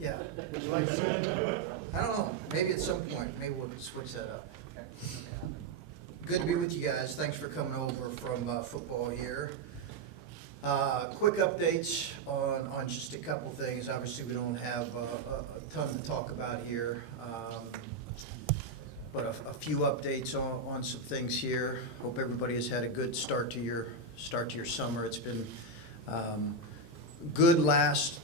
Yeah. I don't know, maybe at some point, maybe we'll switch that up. Good to be with you guys. Thanks for coming over from football here. Quick updates on just a couple things. Obviously, we don't have a ton to talk about here, but a few updates on some things here. Hope everybody has had a good start to your summer. It's been good last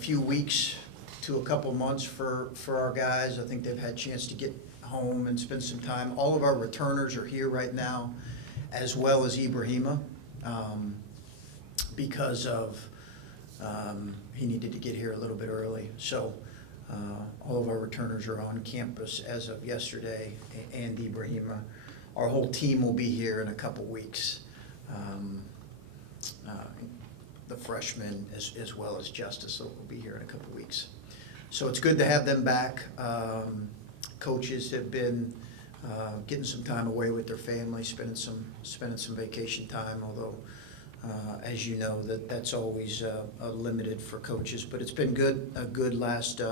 few weeks to a couple months for our guys. I think they've had a chance to get home and spend some time. All of our returners are here right now, as well as Ibrahima, because of he needed to get here a little bit early. So all of our returners are on campus as of yesterday, and Ibrahima. Our whole team will be here in a couple weeks. The freshmen as well as Justice will be here in a couple weeks. So it's good to have them back. Coaches have been getting some time away with their family, spending some vacation time, although as you know, that's always limited for coaches. But it's been a good last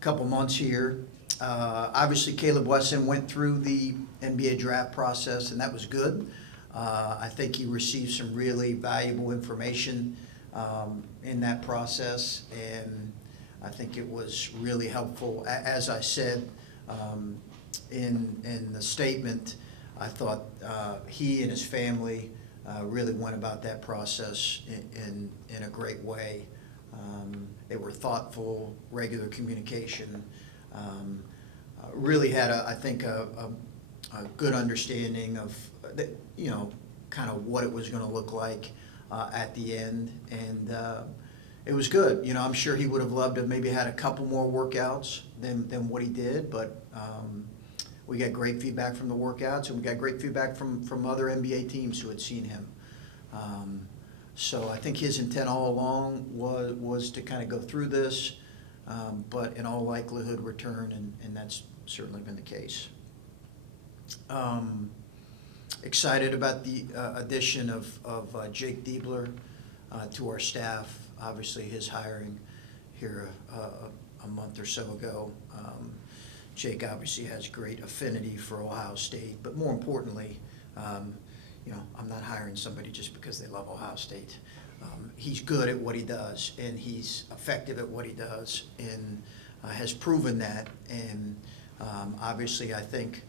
couple months here. Obviously, Caleb Wesson went through the NBA draft process, and that was good. I think he received some really valuable information in that process, and I think it was really helpful. As I said in the statement, I thought he and his family really went about that process in a great way. They were thoughtful, regular communication, really had I think a good understanding of kind of what it was going to look like at the end, and it was good. I'm sure he would have loved to have maybe had a couple more workouts than what he did, but we got great feedback from the workouts, and we got great feedback from other NBA teams who had seen him. So I think his intent all along was to kind of go through this, but in all likelihood return, and that's certainly been the case. Excited about the addition of Jake Diebler to our staff. Obviously, his hiring here a month or so ago. Jake obviously has great affinity for Ohio State, but more importantly, I'm not hiring somebody just because they love Ohio State. He's good at what he does, and he's effective at what he does, and has proven that. And obviously, I think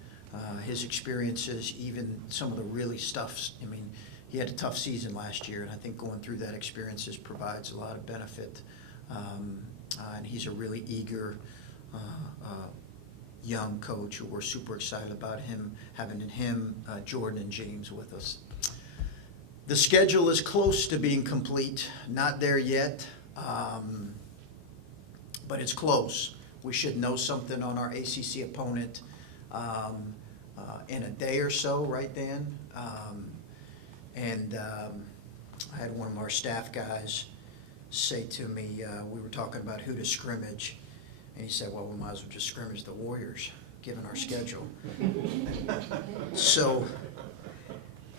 his experiences, even some of the really stuffs, he had a tough season last year, and I think going through that experiences provides a lot of benefit. And he's a really eager young coach who we're super excited about having him, Jordan and James with us. The schedule is close to being complete, not there yet, but it's close. We should know something on our ACC opponent in a day or so, right, Dan? And I had one of our staff guys say to me, we were talking about who to scrimmage, and he said, well, we might as well just scrimmage the Warriors, given our schedule. So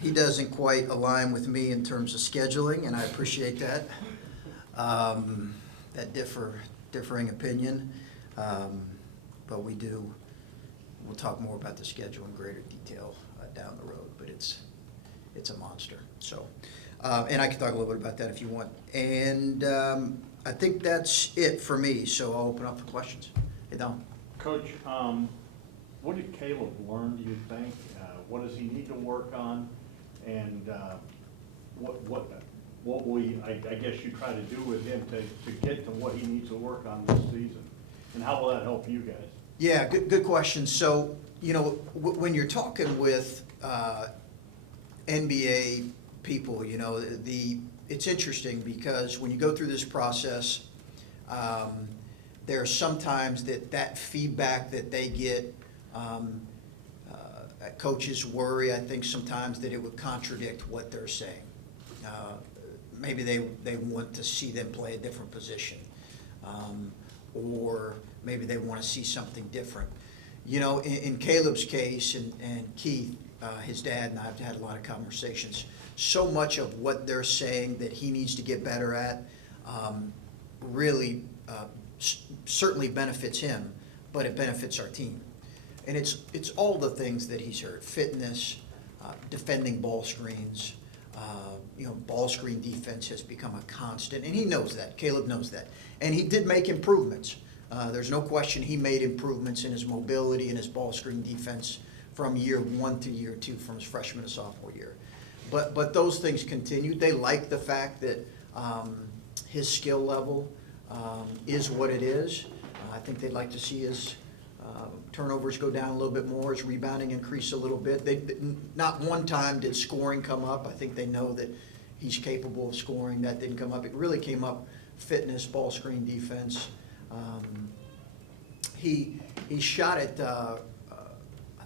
he doesn't quite align with me in terms of scheduling, and I appreciate that, that differing opinion. But we'll talk more about the schedule in greater detail down the road, but it's a monster. So, and I can talk a little bit about that if you want. And I think that's it for me, so I'll open up for questions. Hey, Don. Coach, what did Caleb learn, do you think? What does he need to work on? And what will I guess you try to do with him to get to what he needs to work on this season? And how will that help you guys? Yeah, good question. So, when you're talking with NBA people, it's interesting because when you go through this process, there are sometimes that feedback that they get, coaches worry, I think, sometimes that it would contradict what they're saying. Maybe they want to see them play a different position, or maybe they want to see something different. In Caleb's case, and Keith, his dad, and I've had a lot of conversations, so much of what they're saying that he needs to get better at really certainly benefits him, but it benefits our team. And it's all the things that he's heard: fitness, defending ball screens. Ball screen defense has become a constant, and he knows that. Caleb knows that. And he did make improvements. There's no question he made improvements in his mobility and his ball screen defense from year 1 to year 2, from his freshman to sophomore year. But those things continued. They like the fact that his skill level is what it is. I think they'd like to see his turnovers go down a little bit more, his rebounding increase a little bit. Not one time did scoring come up. I think they know that he's capable of scoring. That didn't come up. It really came up fitness, ball screen defense. He shot it, I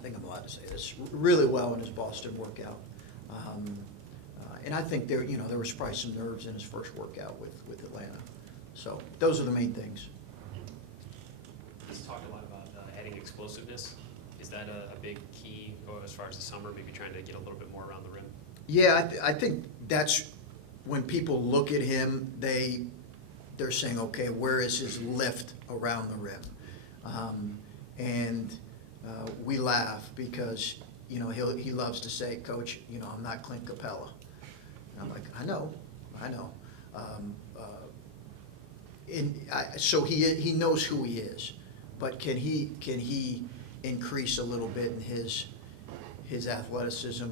think I'm allowed to say this, really well in his Boston workout. And I think there was probably some nerves in his first workout with Atlanta. So those are the main things. He's talked a lot about adding explosiveness. Is that a big key as far as the summer, maybe trying to get a little bit more around the rim? Yeah, I think that's when people look at him, they're saying, okay, where is his lift around the rim? We laugh because he loves to say, Coach, I'm not Clint Capella. And I'm like, I know. So he knows who he is, but can he increase a little bit in his athleticism?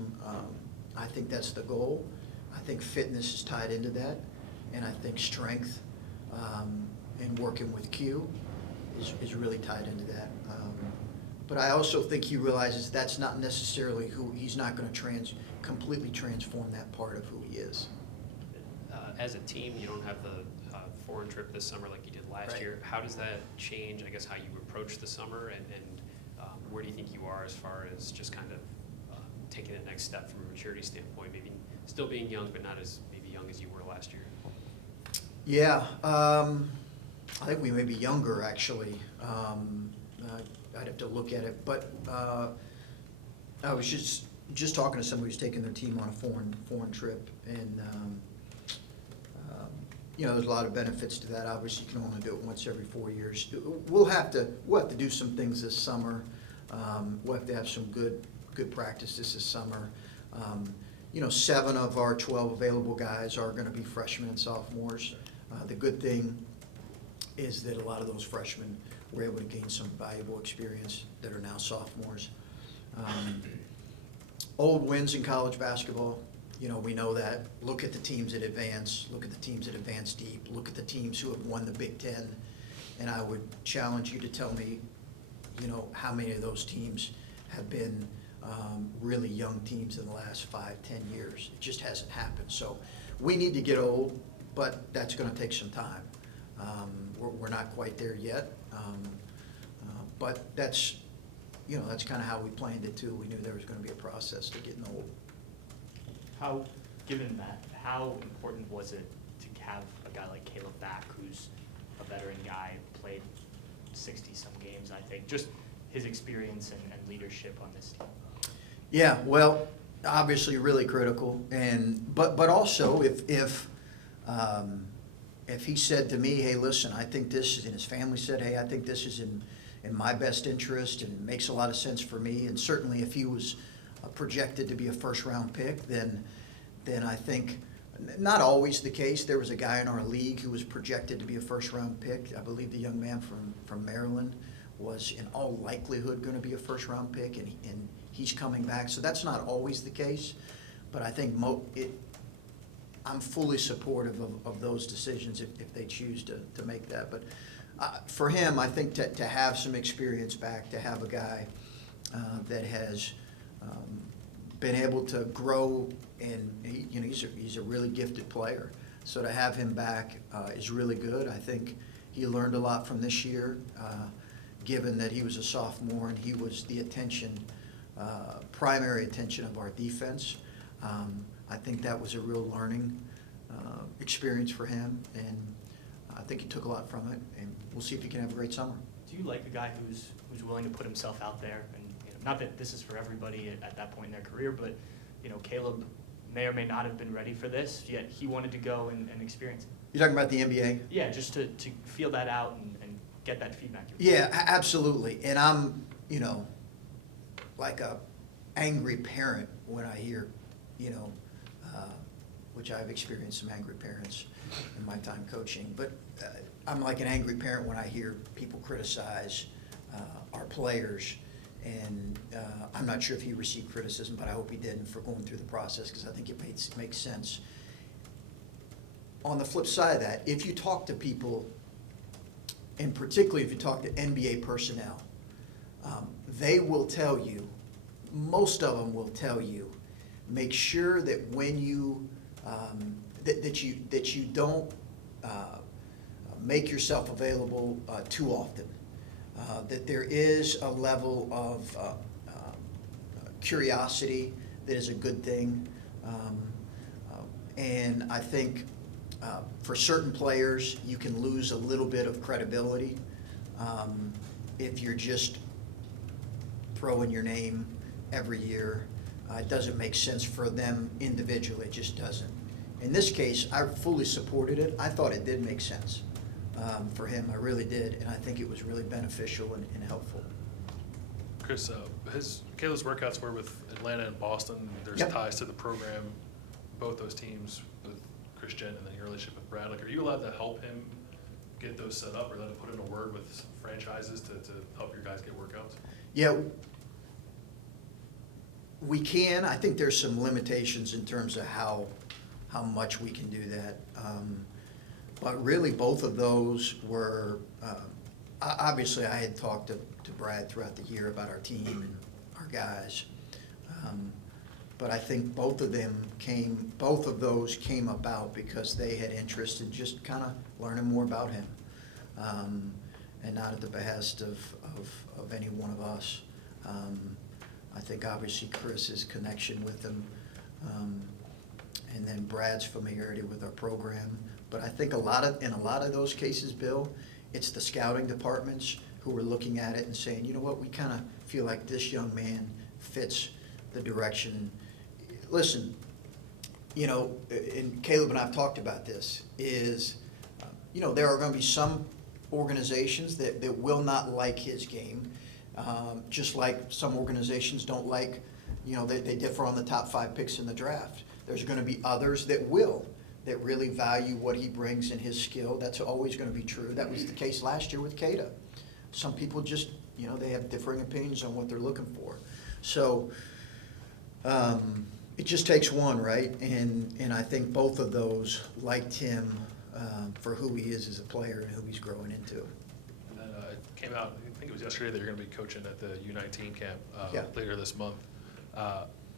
I think that's the goal. I think fitness is tied into that, and I think strength and working with Q is really tied into that. But I also think he realizes that's not necessarily who he's not going to completely transform that part of who he is. As a team, you don't have the foreign trip this summer like you did last Right. year. How does that change, I guess, how you approach the summer, and where do you think you are as far as just kind of taking the next step from a maturity standpoint, maybe still being young, but not as maybe young as you were last year? Yeah, I think we may be younger, actually. I'd have to look at it, but I was just talking to somebody who's taking their team on a foreign trip, and there's a lot of benefits to that. Obviously, you can only do it once every 4 years. We'll have to do some things this summer. We'll have to have some good practices this summer. 7 of our 12 available guys are going to be freshmen and sophomores. The good thing is that a lot of those freshmen were able to gain some valuable experience that are now sophomores. Old wins in college basketball, we know that. Look at the teams that advance. Look at the teams that advance deep. Look at the teams who have won the Big Ten. And I would challenge you to tell me, how many of those teams have been really young teams in the last 5, 10 years. It just hasn't happened. So we need to get old, but that's going to take some time. We're not quite there yet, but that's kind of how we planned it too. We knew there was going to be a process to getting old. Given that, how important was it to have a guy like Caleb back, who's a veteran guy, played 60-some games, I think, just his experience and leadership on this team? Yeah, well, obviously really critical, but also if he said to me, hey, listen, I think this is, and his family said, hey, I think this is in my best interest and it makes a lot of sense for me, and certainly if he was projected to be a first-round pick, then I think, not always the case. There was a guy in our league who was projected to be a first-round pick. I believe the young man from Maryland was in all likelihood going to be a first-round pick, and he's coming back. So that's not always the case, but I think I'm fully supportive of those decisions if they choose to make that. But for him, I think to have some experience back, to have a guy that has been able to grow, and he's a really gifted player. So to have him back is really good. I think he learned a lot from this year, given that he was a sophomore and he was the primary attention of our defense. I think that was a real learning experience for him, and I think he took a lot from it, and we'll see if he can have a great summer. Do you like a guy who's willing to put himself out there? And not that this is for everybody at that point in their career, but Caleb may or may not have been ready for this, yet he wanted to go and experience it. You're talking about the NBA? Yeah, just to feel that out and get that feedback. Yeah, absolutely. And I'm, like a angry parent when I hear, which I've experienced some angry parents in my time coaching, but I'm like an angry parent when I hear people criticize our players. And I'm not sure if he received criticism, but I hope he didn't for going through the process, because I think it makes sense. On the flip side of that, if you talk to people, and particularly if you talk to NBA personnel, they will tell you, most of them will tell you, make sure that when you, that you don't make yourself available too often. That there is a level of curiosity that is a good thing. And I think for certain players, you can lose a little bit of credibility if you're just throwing your name every year. It doesn't make sense for them individually, it just doesn't. In this case, I fully supported it. I thought it did make sense for him, I really did, and I think it was really beneficial and helpful. Chris, Caleb's workouts were with Atlanta and Boston. There's Yep. ties to the program, both those teams with Christian and then your relationship with Brad. Like, are you allowed to help him get those set up, or allowed to put in a word with franchises to help your guys get workouts? Yeah, we can. I think there's some limitations in terms of how much we can do that. But really, both of those were, obviously, I had talked to Brad throughout the year about our team and our guys. But I think both of those came about because they had interest in just kind of learning more about him. And not at the behest of any one of us. I think obviously Chris's connection with him, and then Brad's familiarity with our program. But I think in a lot of those cases, Bill, it's the scouting departments who are looking at it and saying, you know what, we kind of feel like this young man fits the direction. Listen, and Caleb and I have talked about this, is, there are going to be some organizations that will not like his game, just like some organizations don't like, they differ on the top 5 picks in the draft. There's going to be others that will, that really value what he brings and his skill. That's always going to be true. That was the case last year with Keita. Some people just, they have differing opinions on what they're looking for. So it just takes one, right? And I think both of those liked him for who he is as a player and who he's growing into. And then it came out, I think it was yesterday, that you're going to be coaching at the U19 camp Yeah. later this month.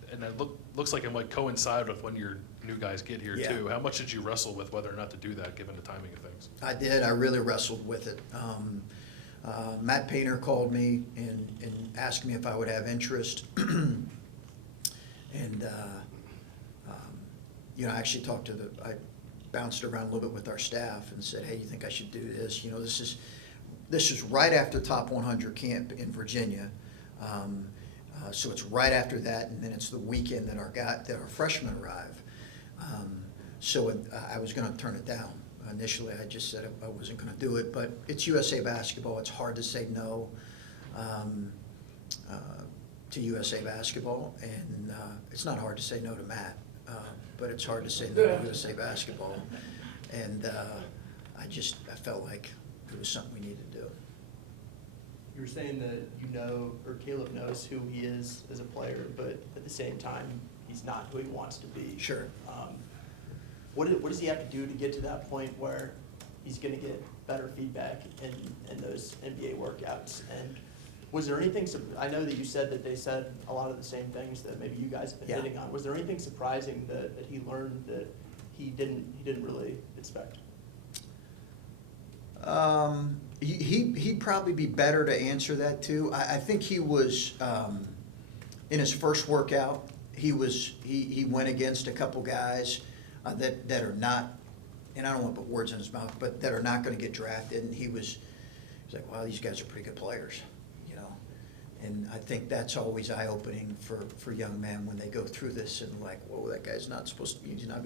And that looks like it might coincide with when your new guys get here, Yeah. too. How much did you wrestle with whether or not to do that, given the timing of things? I did. I really wrestled with it. Matt Painter called me and asked me if I would have interest. And, I actually I bounced around a little bit with our staff and said, hey, you think I should do this? This is right after Top 100 camp in Virginia. So it's right after that, and then it's the weekend that our freshmen arrive. So I was going to turn it down. Initially, I just said I wasn't going to do it, but it's USA Basketball. It's hard to say no to USA Basketball, and it's not hard to say no to Matt, but it's hard to say no to USA Basketball. And I felt like it was something we needed to do. You were saying that or Caleb knows who he is as a player, but at the same time, he's not who he wants to be. Sure. What does he have to do to get to that point where he's going to get better feedback in those NBA workouts? And was there anything, I know that you said that they said a lot of the same things that maybe you guys have been hitting on. Was there anything surprising that he learned that he didn't really expect? He'd probably be better to answer that too. I think he was in his first workout. He went against a couple guys that are not, and I don't want to put words in his mouth, but that are not going to get drafted. And he was like, "Wow, these guys are pretty good players," And I think that's always eye-opening for young men when they go through this and like, "Whoa, that guy's not supposed to be. He's not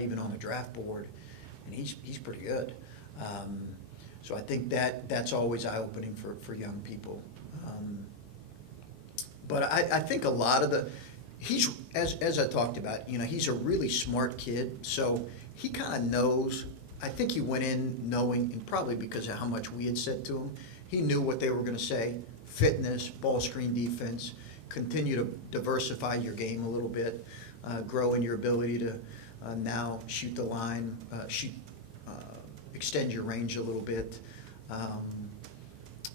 even on the draft board, and he's pretty good." So I think that's always eye-opening for young people. But I think a lot of he's, as I talked about, he's a really smart kid, so he kind of knows. I think he went in knowing, and probably because of how much we had said to him, he knew what they were going to say: fitness, ball screen defense, continue to diversify your game a little bit, grow in your ability to now shoot the line, extend your range a little bit.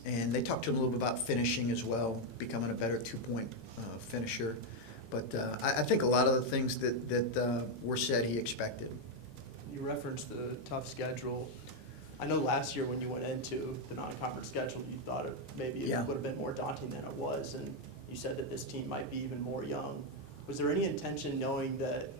And they talked to him a little bit about finishing as well, becoming a better two-point finisher. But I think a lot of the things that were said he expected. You referenced the tough schedule. I know last year when you went into the non-conference schedule, you thought it maybe Yeah. would have been more daunting than it was, and you said that this team might be even more young. Was there any intention knowing that,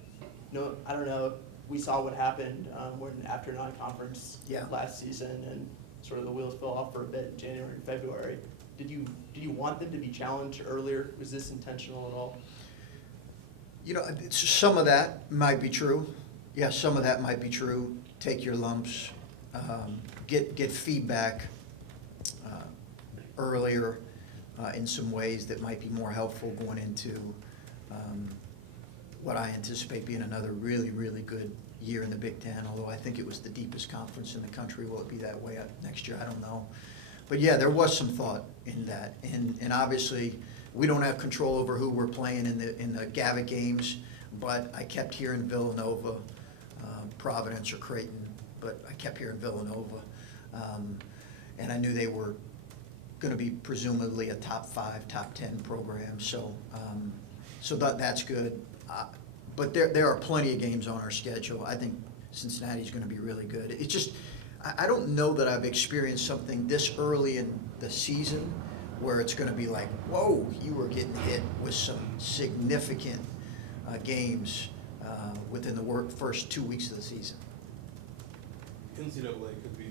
I don't know, we saw what happened when after non-conference Yeah. last season, and sort of the wheels fell off for a bit in January and February. Did you want them to be challenged earlier? Was this intentional at all? Some of that might be true. Yeah, some of that might be true. Take your lumps, get feedback earlier in some ways that might be more helpful going into what I anticipate being another really, really good year in the Big Ten, although I think it was the deepest conference in the country. Will it be that way next year? I don't know. But yeah, there was some thought in that. And obviously, we don't have control over who we're playing in the Gavitt games, but I kept hearing Villanova, Providence or Creighton, but I kept hearing Villanova. And I knew they were going to be presumably a top 5, top 10 program. So that's good. But there are plenty of games on our schedule. I think Cincinnati's going to be really good. It's just, I don't know that I've experienced something this early in the season where it's going to be like, whoa, you were getting hit with some significant games within the first 2 weeks of the season. NCAA could be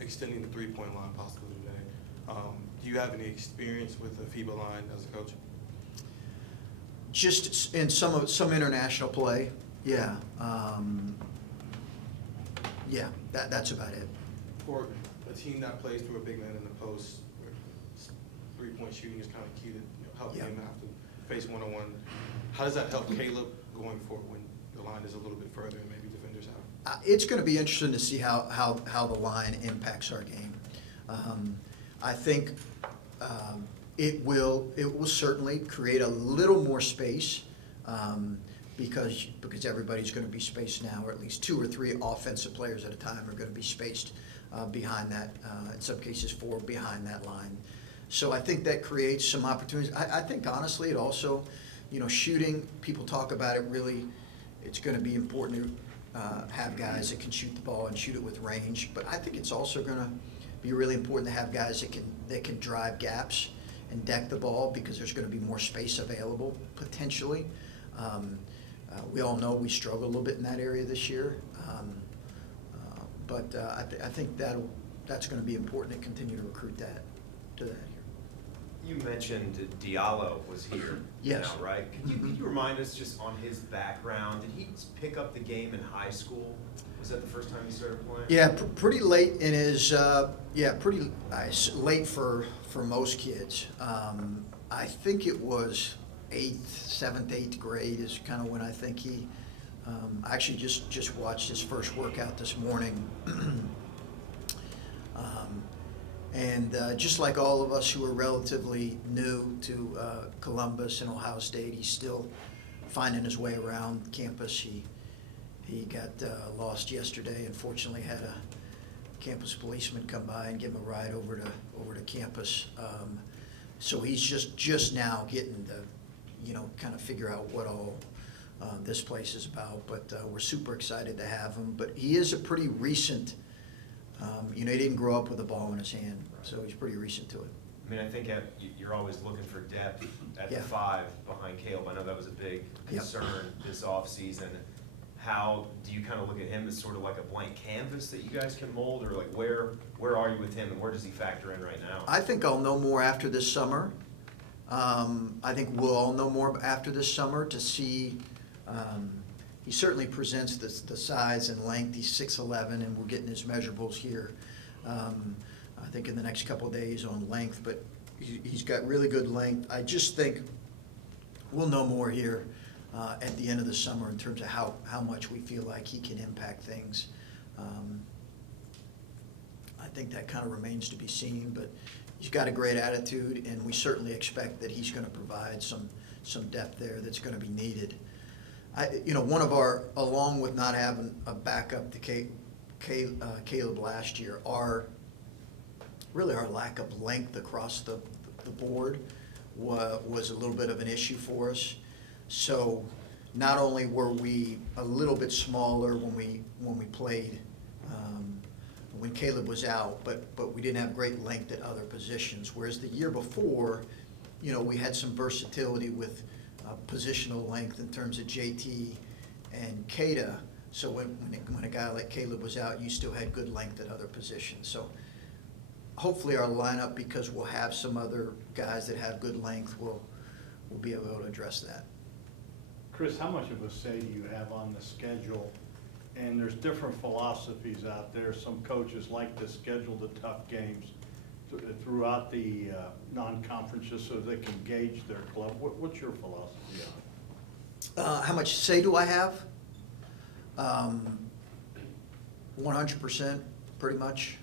extending the three-point line possibly today. Do you have any experience with the FIBA line as a coach? Just in some international play, yeah. Yeah, that's about it. For a team that plays through a big man in the post, where three-point shooting is kind of key to help Yeah. them have to face one-on-one. How does that help Caleb going forward when the line is a little bit further and maybe defenders have? It's going to be interesting to see how the line impacts our game. I think it will certainly create a little more space because everybody's going to be spaced now, or at least 2 or 3 offensive players at a time are going to be spaced behind that, in some cases 4 behind that line. So I think that creates some opportunities. I think honestly it also, shooting, people talk about it really, it's going to be important to have guys that can shoot the ball and shoot it with range, but I think it's also going to be really important to have guys that can drive gaps and deck the ball because there's going to be more space available potentially. We all know we struggle a little bit in that area this year, but I think that's going to be important to continue to recruit that here. You mentioned Diallo was here Yes. now, right? Could you remind us just on his background? Did he pick up the game in high school? Was that the first time he started playing? Yeah, pretty late in his, pretty late for most kids. I think it was 7th, 8th grade is kind of when I think he, I actually just watched his first workout this morning. And just like all of us who are relatively new to Columbus and Ohio State, he's still finding his way around campus. He got lost yesterday. Unfortunately, had a campus policeman come by and give him a ride over to campus. So he's just now getting to, kind of figure out what all this place is about. But we're super excited to have him. But he is a pretty recent. He didn't grow up with a ball in his hand, so he's pretty recent to it. I mean, I think you're always looking for depth at Yeah. the 5 behind Caleb. I know that was a big concern this offseason. How do you kind of look at him as sort of like a blank canvas that you guys can mold, or like where are you with him and where does he factor in right now? I think I'll know more after this summer. I think we'll all know more after this summer to see. He certainly presents the size and length. He's 6'11", and we're getting his measurables here I think in the next couple of days on length, but he's got really good length. I just think we'll know more here at the end of the summer in terms of how much we feel like he can impact things. I think that kind of remains to be seen, but he's got a great attitude, and we certainly expect that he's going to provide some depth there that's going to be needed. One of our, along with not having a backup to Caleb last year, really our lack of length across the board was a little bit of an issue for us. So not only were we a little bit smaller when we played, when Caleb was out, but we didn't have great length at other positions. Whereas the year before, we had some versatility with positional length in terms of JT and Kada. So when a guy like Caleb was out, you still had good length at other positions. So hopefully our lineup, because we'll have some other guys that have good length, will be able to address that. Chris, how much of a say do you have on the schedule? And there's different philosophies out there. Some coaches like to schedule the tough games throughout the non-conferences so they can gauge their club. What's your philosophy on it? How much say do I have? 100%, pretty much.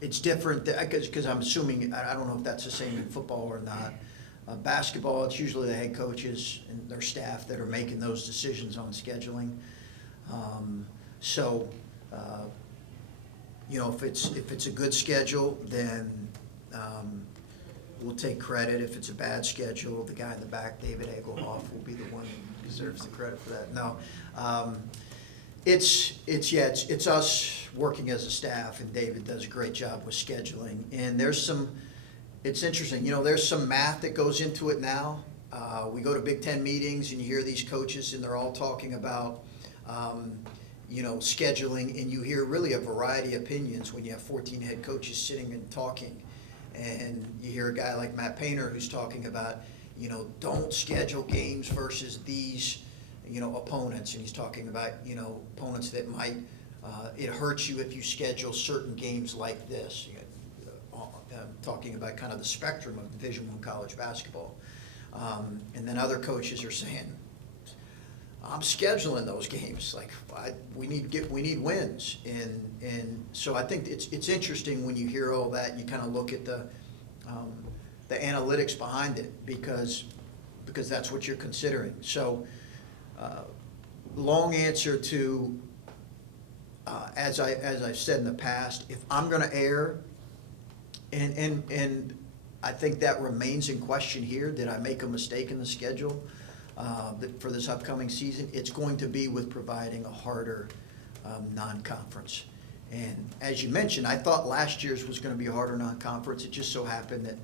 It's different because I'm assuming, I don't know if that's the same in football or not. Basketball, it's usually the head coaches and their staff that are making those decisions on scheduling. If it's a good schedule, then we'll take credit. If it's a bad schedule, the guy in the back, David Egelhoff, will be the one who deserves the credit for that. No, it's us working as a staff, and David does a great job with scheduling. And it's interesting, there's some math that goes into it now. We go to Big Ten meetings and you hear these coaches and they're all talking about, scheduling, and you hear really a variety of opinions when you have 14 head coaches sitting and talking. And you hear a guy like Matt Painter who's talking about, don't schedule games versus these, opponents. And he's talking about, opponents that might, it hurts you if you schedule certain games like this. Talking about kind of the spectrum of Division I college basketball. And then other coaches are saying, I'm scheduling those games. Like, we need wins. And so I think it's interesting when you hear all that and you kind of look at the analytics behind it because that's what you're considering. So long answer to, as I've said in the past, if I'm going to err, and I think that remains in question here. Did I make a mistake in the schedule for this upcoming season? It's going to be with providing a harder non-conference. And as you mentioned, I thought last year's was going to be a harder non-conference. It just so happened that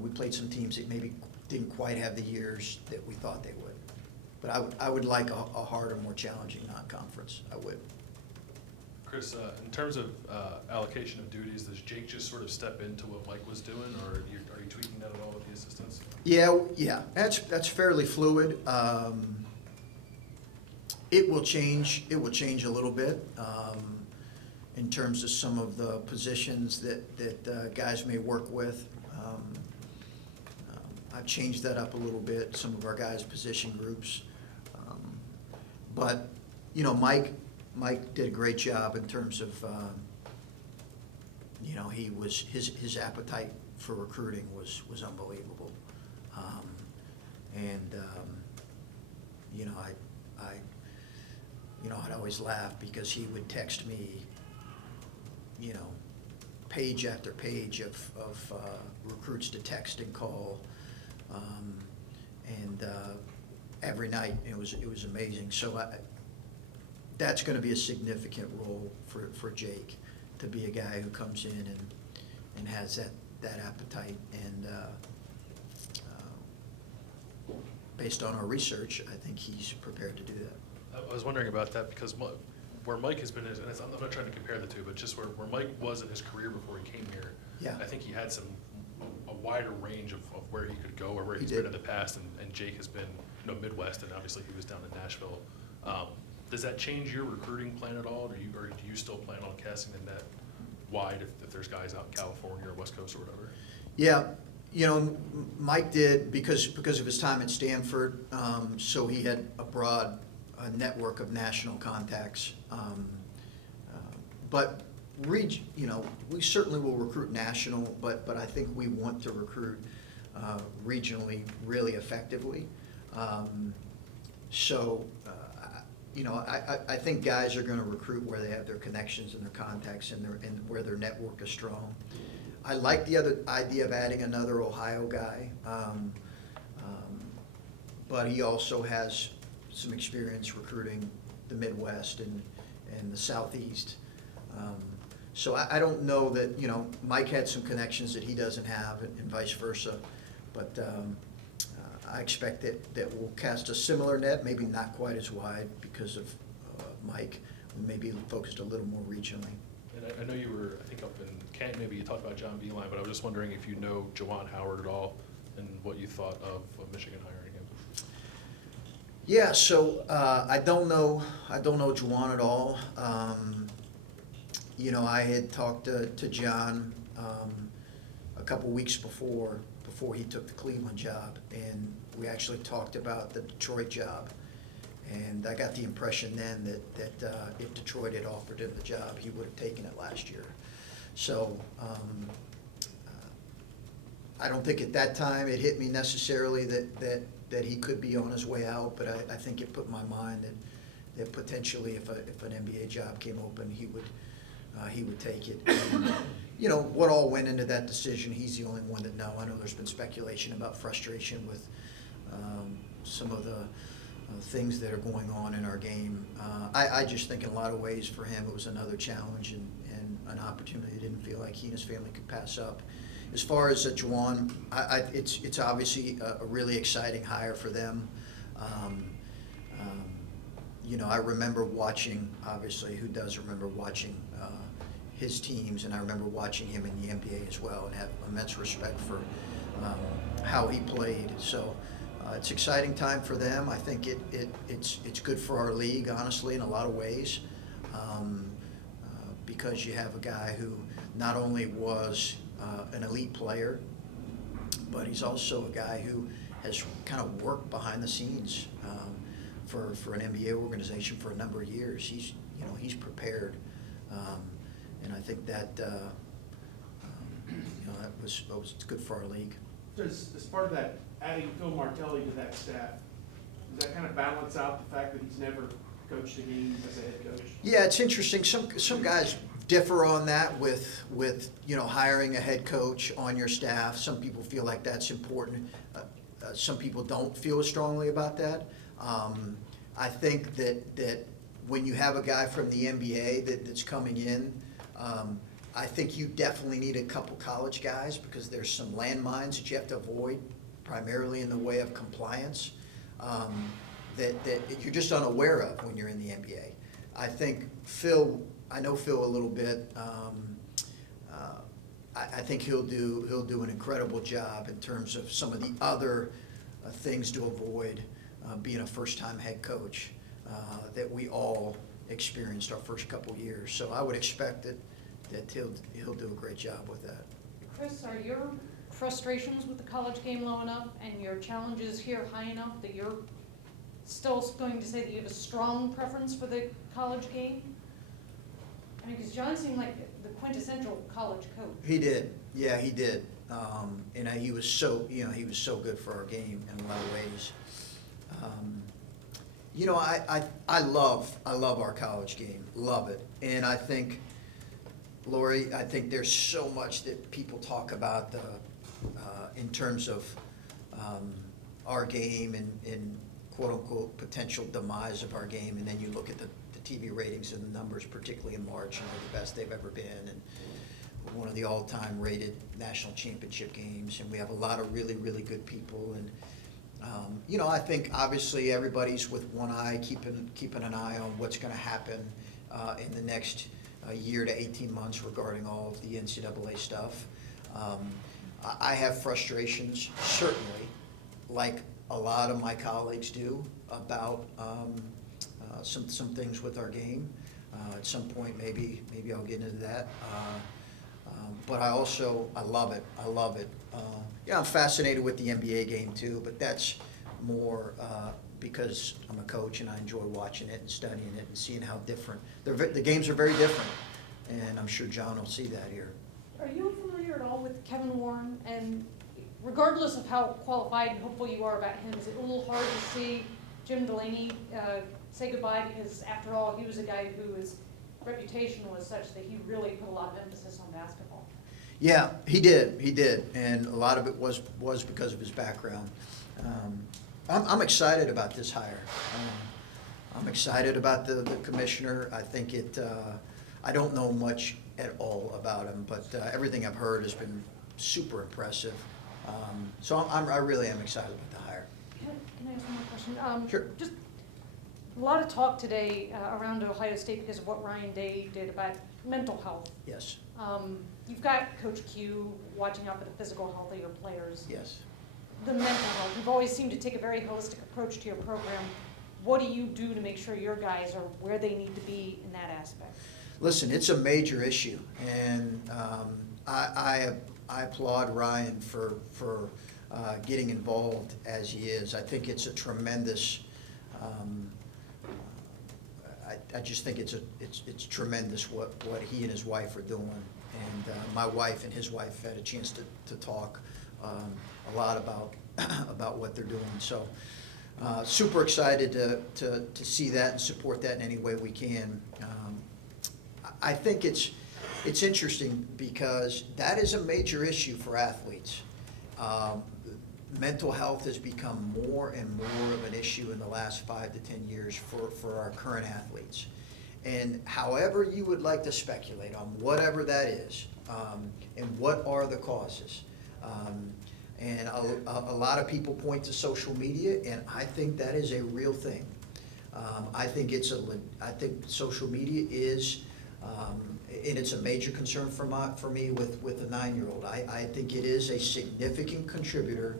we played some teams that maybe didn't quite have the years that we thought they would. But I would like a harder, more challenging non-conference. I would. Chris, in terms of allocation of duties, does Jake just sort of step into what Mike was doing, or are you tweaking that at all with the assistants? Yeah, that's fairly fluid. It will change a little bit in terms of some of the positions that guys may work with. I've changed that up a little bit, some of our guys' position groups. But, Mike did a great job in terms of, his appetite for recruiting was unbelievable. I'd always laugh because he would text me, page after page of recruits to text and call, and every night. It was amazing. So that's going to be a significant role for Jake, to be a guy who comes in and has that appetite. And based on our research, I think he's prepared to do that. I was wondering about that because where Mike has been, and I'm not trying to compare the two, but just where Mike was in his career before he came here, Yeah. I think he had a wider range of where he could go or where He he's did. been in the past, and Jake has been Midwest, and obviously he was down in Nashville. Does that change your recruiting plan at all, or do you still plan on casting the net wide if there's guys out in California or West Coast or whatever? Yeah, you know, Mike did because of his time at Stanford, so he had a broad network of national contacts. But you know, we certainly will recruit national, but I think we want to recruit regionally really effectively. So, you know, I think guys are going to recruit where they have their connections and their contacts and where their network is strong. I like the other idea of adding another Ohio guy, but he also has some experience recruiting the Midwest and the Southeast. So I don't know that, you know, Mike had some connections that he doesn't have and vice versa, but I expect that we'll cast a similar net, maybe not quite as wide because of Mike, maybe focused a little more regionally. And I know you were, I think up in Kent, maybe you talked about John Beeline, but I was just wondering if you know Jawan Howard at all and what you thought of Michigan hiring him. Yeah, so I don't know Juwan at all. You know, I had talked to John a couple weeks before he took the Cleveland job, and we actually talked about the Detroit job. And I got the impression then that if Detroit had offered him the job, he would have taken it last year. So I don't think at that time it hit me necessarily that he could be on his way out, but I think it put in my mind that potentially if an NBA job came open, he would take it. And, you know, what all went into that decision, he's the only one that know. I know there's been speculation about frustration with some of the things that are going on in our game. I just think in a lot of ways for him it was another challenge and an opportunity he didn't feel like he and his family could pass up. As far as Juwan, it's obviously a really exciting hire for them. You know, I remember watching, obviously, who does remember watching his teams, and I remember watching him in the NBA as well and have immense respect for how he played. So it's exciting time for them. I think it's good for our league, honestly, in a lot of ways, because you have a guy who not only was an elite player, but he's also a guy who has kind of worked behind the scenes for an NBA organization for a number of years. He's prepared, and I think that that was good for our league. As part of that, adding Phil Martelli to that staff, does that kind of balance out the fact that he's never coached a game as a head coach? Yeah, it's interesting. Some guys differ on that with hiring a head coach on your staff. Some people feel like that's important. Some people don't feel as strongly about that. I think that when you have a guy from the NBA that's coming in, I think you definitely need a couple college guys because there's some landmines that you have to avoid, primarily in the way of compliance, that you're just unaware of when you're in the NBA. I think I know Phil a little bit. I think he'll do an incredible job in terms of some of the other things to avoid being a first-time head coach that we all experienced our first couple years. So I would expect that he'll do a great job with that. Chris, are your frustrations with the college game low enough and your challenges here high enough that you're still going to say that you have a strong preference for the college game? I mean, because John seemed like the quintessential college coach. He did. Yeah, he did. And he was so good for our game in a lot of ways. I love our college game. Love it. And I think, Lori, there's so much that people talk about in terms of our game and quote unquote potential demise of our game, and then you look at the TV ratings and the numbers, particularly in March, and they're the best they've ever been, and one of the all-time rated national championship games, and we have a lot of really, really good people. And I think obviously everybody's with one eye, keeping an eye on what's going to happen in the next year to 18 months regarding all of the NCAA stuff. I have frustrations, certainly, like a lot of my colleagues do, about some things with our game. At some point, maybe I'll get into that. But I love it. I love it. Yeah, I'm fascinated with the NBA game too, but that's more because I'm a coach and I enjoy watching it and studying it and seeing how different, the games are very different. And I'm sure John will see that here. Are you familiar at all with Kevin Warren? And regardless of how qualified and hopeful you are about him, is it a little hard to see Jim Delaney say goodbye? Because after all, he was a guy whose reputation was such that he really put a lot of emphasis on basketball. Yeah, he did, and a lot of it was because of his background. I'm excited about this hire. I'm excited about the commissioner. I think I don't know much at all about him, but everything I've heard has been super impressive. So I really am excited about the hire. Can I ask one more question? Sure. Just a lot of talk today around Ohio State because of what Ryan Day did about mental health. Yes, You've got Coach Q watching out for the physical health of your players. yes. The mental health, you've always seemed to take a very holistic approach to your program. What do you do to make sure your guys are where they need to be in that aspect? Listen, it's a major issue, and I applaud Ryan for getting involved as he is. I think it's a tremendous. I just think it's tremendous what he and his wife are doing, and my wife and his wife had a chance to talk a lot about what they're doing. So super excited to see that and support that in any way we can. I think it's interesting because that is a major issue for athletes. Mental health has become more and more of an issue in the last 5 to 10 years for our current athletes. And however you would like to speculate on whatever that is, and what are the causes. And a lot of people point to social media, and I think that is a real thing. I think social media is, and it's a major concern for me with a 9-year-old. I think it is a significant contributor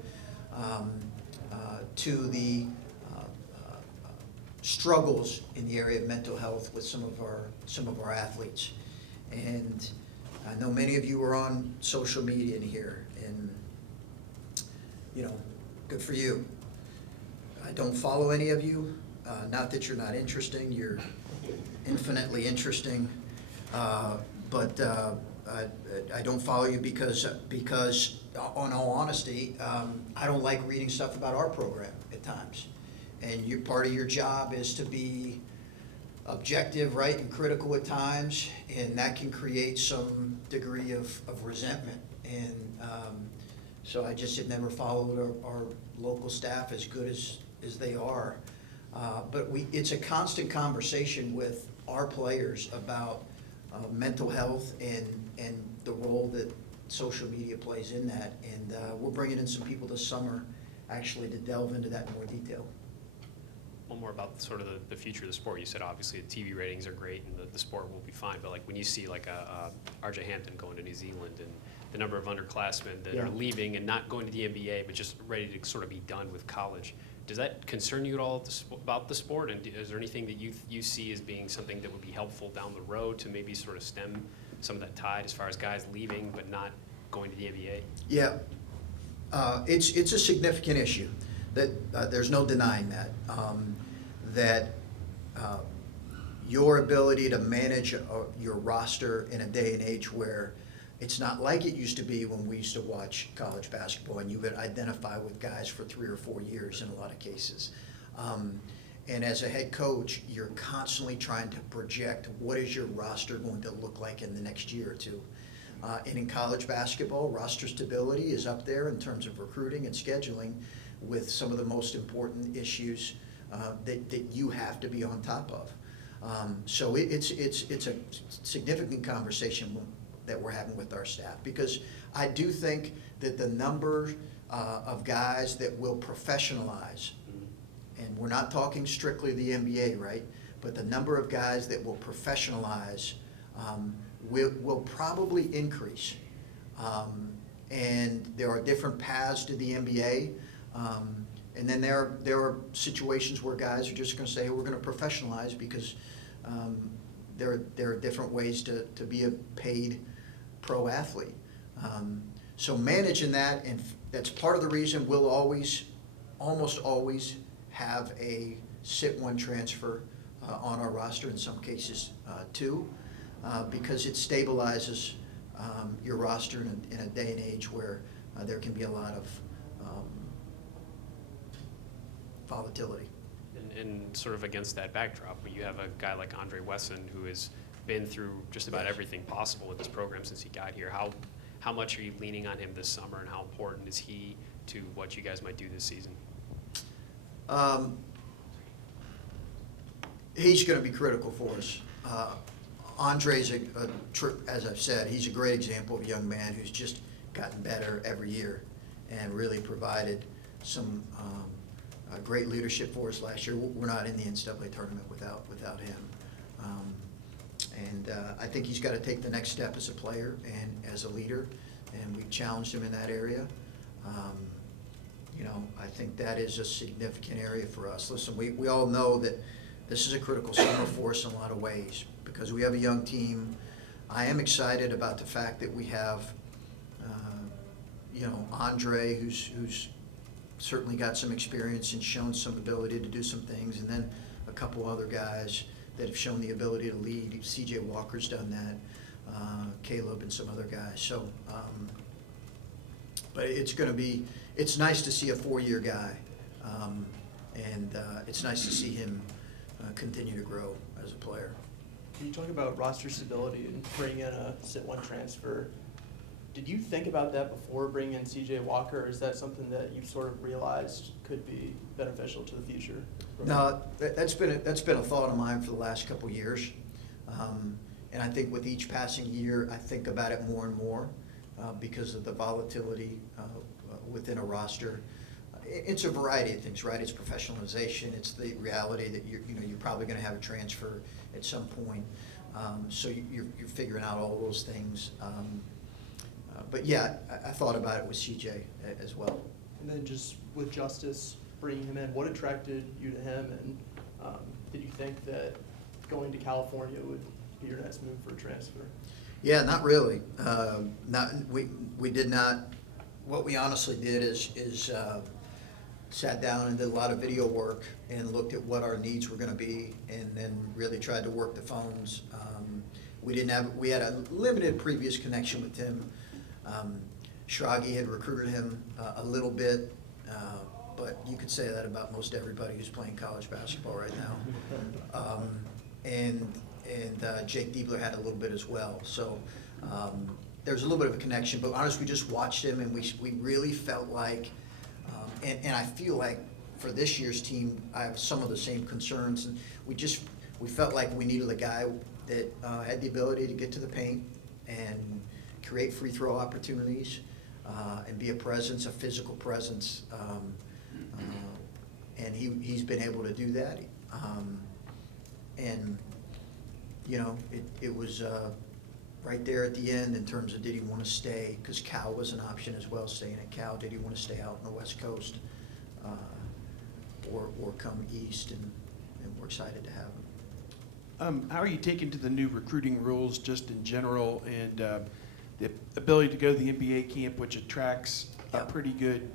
to the struggles in the area of mental health with some of our athletes. And I know many of you are on social media in here, and good for you. I don't follow any of you. Not that you're not interesting, you're infinitely interesting. But I don't follow you because on all honesty, I don't like reading stuff about our program at times. And part of your job is to be objective, right, and critical at times, and that can create some degree of resentment. And so I just have never followed our local staff as good as they are. But it's a constant conversation with our players about mental health and the role that social media plays in that. And we're bringing in some people this summer actually to delve into that in more detail. One more about sort of the future of the sport. You said obviously the TV ratings are great and the sport will be fine, but like when you see like RJ Hampton going to New Zealand and the number of underclassmen that Yeah. are leaving and not going to the NBA but just ready to sort of be done with college, does that concern you at all about the sport? And is there anything that you see as being something that would be helpful down the road to maybe sort of stem some of that tide as far as guys leaving but not going to the NBA? Yeah, it's a significant issue. That there's no denying that. That your ability to manage your roster in a day and age where it's not like it used to be when we used to watch college basketball and you would identify with guys for 3 or 4 years in a lot of cases. And as a head coach, you're constantly trying to project what is your roster going to look like in the next year or two. And in college basketball, roster stability is up there in terms of recruiting and scheduling with some of the most important issues that you have to be on top of. So it's a significant conversation that we're having with our staff, because I do think that the number of guys that will professionalize, and we're not talking strictly the NBA, right? But the number of guys that will professionalize will probably increase. And there are different paths to the NBA. And then there are situations where guys are just gonna say, we're gonna professionalize because there are different ways to be a paid pro athlete. So managing that, and that's part of the reason we'll almost always have a sit-one transfer on our roster, in some cases two, because it stabilizes your roster in a day and age where there can be a lot of volatility. And sort of against that backdrop, when you have a guy like Andre Wesson who has been through just about everything possible with this program since he got here, how much are you leaning on him this summer, and how important is he to what you guys might do this season? He's going to be critical for us. Andre's, as I've said, he's a great example of a young man who's just gotten better every year and really provided some great leadership for us last year. We're not in the NCAA tournament without him. And I think he's got to take the next step as a player and as a leader, and we've challenged him in that area. I think that is a significant area for us. Listen, we all know that this is a critical summer for us in a lot of ways because we have a young team. I am excited about the fact that we have, Andre, who's certainly got some experience and shown some ability to do some things, and then a couple other guys that have shown the ability to lead. C.J. Walker's done that, Caleb and some other guys. So, but it's nice to see a four-year guy, and it's nice to see him continue to grow as a player. Can you talk about roster stability and bring in a sit-one transfer? Did you think about that before bringing in C.J. Walker, or is that something that you've sort of realized could be beneficial to the future? No, that's been a thought of mine for the last couple of years, and I think with each passing year, I think about it more and more because of the volatility within a roster. It's a variety of things, right? It's professionalization. It's the reality that you're probably going to have a transfer at some point. So you're figuring out all those things. But yeah, I thought about it with CJ as well. And then just with Justice, bringing him in, what attracted you to him? And did you think that going to California would be your next move for a transfer? Yeah, not really. We did not. What we honestly did is sat down and did a lot of video work and looked at what our needs were going to be, and then really tried to work the phones. We had a limited previous connection with him. Schrage had recruited him a little bit, but you could say that about most everybody who's playing college basketball right now. And Jake Diebler had a little bit as well. So there's a little bit of a connection, but honestly, we just watched him, and we really felt like, and I feel like for this year's team, I have some of the same concerns, and we felt like we needed a guy that had the ability to get to the paint and create free throw opportunities, and be a presence, a physical presence, and he's been able to do that. And it was right there at the end in terms of did he want to stay, because Cal was an option as well, staying at Cal. Did he want to stay out on the West Coast or come east, and we're excited to have him. How are you taking to the new recruiting rules just in general, and the ability to go to the NBA camp, which attracts a pretty good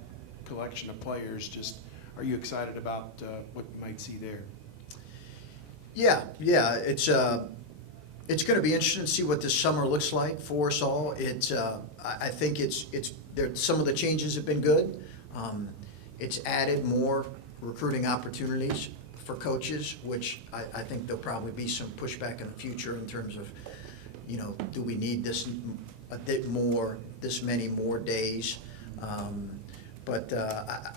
collection of players? Just are you excited about what you might see there? Yeah, it's going to be interesting to see what this summer looks like for us all. I think some of the changes have been good. It's added more recruiting opportunities for coaches, which I think there'll probably be some pushback in the future in terms of, do we need this a bit more, this many more days? But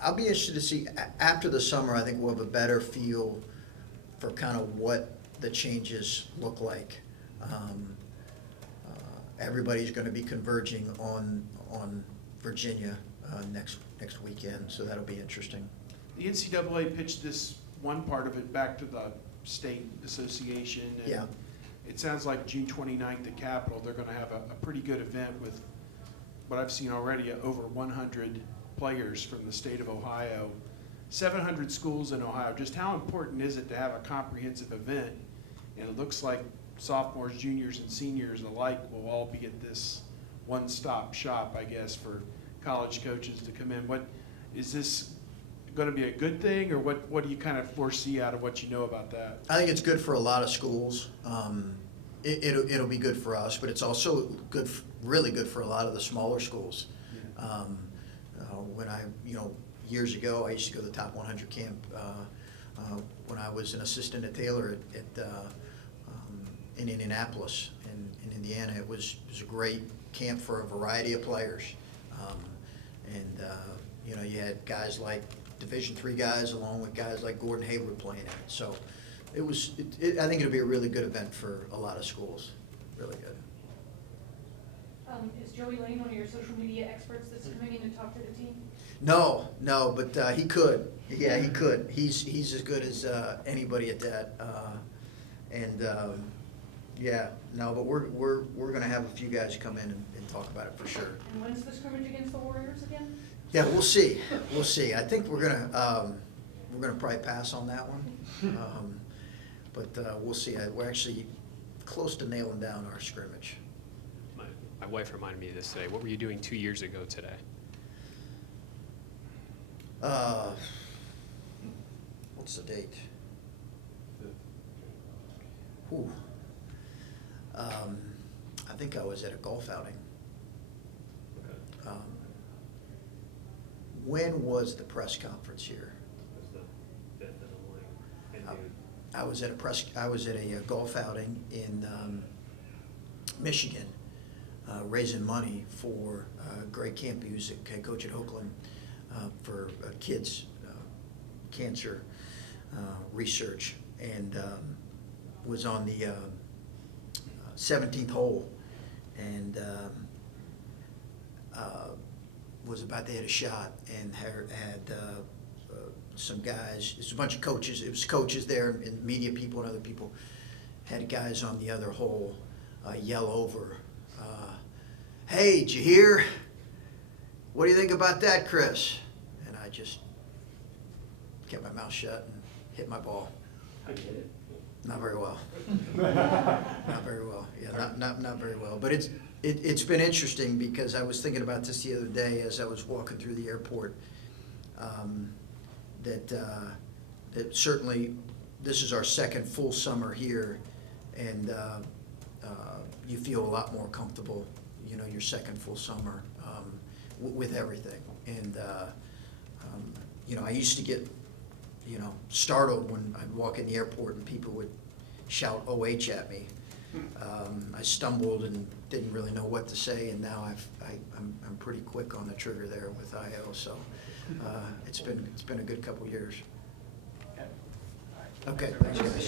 I'll be interested to see after the summer. I think we'll have a better feel for kind of what the changes look like. Everybody's going to be converging on Virginia next weekend, so that'll be interesting. The NCAA pitched this one part of it back to the state association. And yeah. It sounds like June 29th at Capitol, they're going to have a pretty good event with what I've seen already, over 100 players from the state of Ohio 700 schools in Ohio. Just how important is it to have a comprehensive event? And it looks like sophomores, juniors, and seniors alike will all be at this one-stop shop, I guess, for college coaches to come in. What is this going to be a good thing, or what do you kind of foresee out of what you know about that? I think it's good for a lot of schools. It'll be good for us, but it's also good, really good for a lot of the smaller schools. When years ago, I used to go to the Top 100 camp when I was an assistant at Taylor in Indianapolis, in Indiana. It was a great camp for a variety of players. You had guys like Division III guys along with guys like Gordon Hayward playing in it. So I think it'll be a really good event for a lot of schools. Really good. Is Joey Lane one of your social media experts that's coming in to talk to the team? No, but he could. Yeah, he could. He's as good as anybody at that. But we're going to have a few guys come in and talk about it for sure. And when's the scrimmage against the Warriors again? Yeah, we'll see. We'll see. I think we're gonna probably pass on that one, but we'll see. We're actually close to nailing down our scrimmage. My wife reminded me of this today. What were you doing 2 years ago today? What's the date? Whew. I think I was at a golf outing. When was the press conference here? I was at a golf outing in Michigan, raising money for Greg Camp, who's a head coach at Holtmann, for kids' cancer research, and was on the 17th hole, and was about to hit a shot, and had some guys, there's a bunch of coaches, it was coaches there and media people and other people, had guys on the other hole yell over, hey, did you hear? What do you think about that, Chris? And I just kept my mouth shut and hit my ball. I get it. Not very well. Not very well. Yeah, not very well. But it's been interesting because I was thinking about this the other day as I was walking through the airport. That certainly this is our second full summer here, and you feel a lot more comfortable. Your second full summer with everything, and I used to get startled when I'd walk in the airport and people would shout OH at me. I stumbled and didn't really know what to say, and now I'm pretty quick on the trigger there with IO. So it's been a good couple years. Okay. Okay, thanks guys.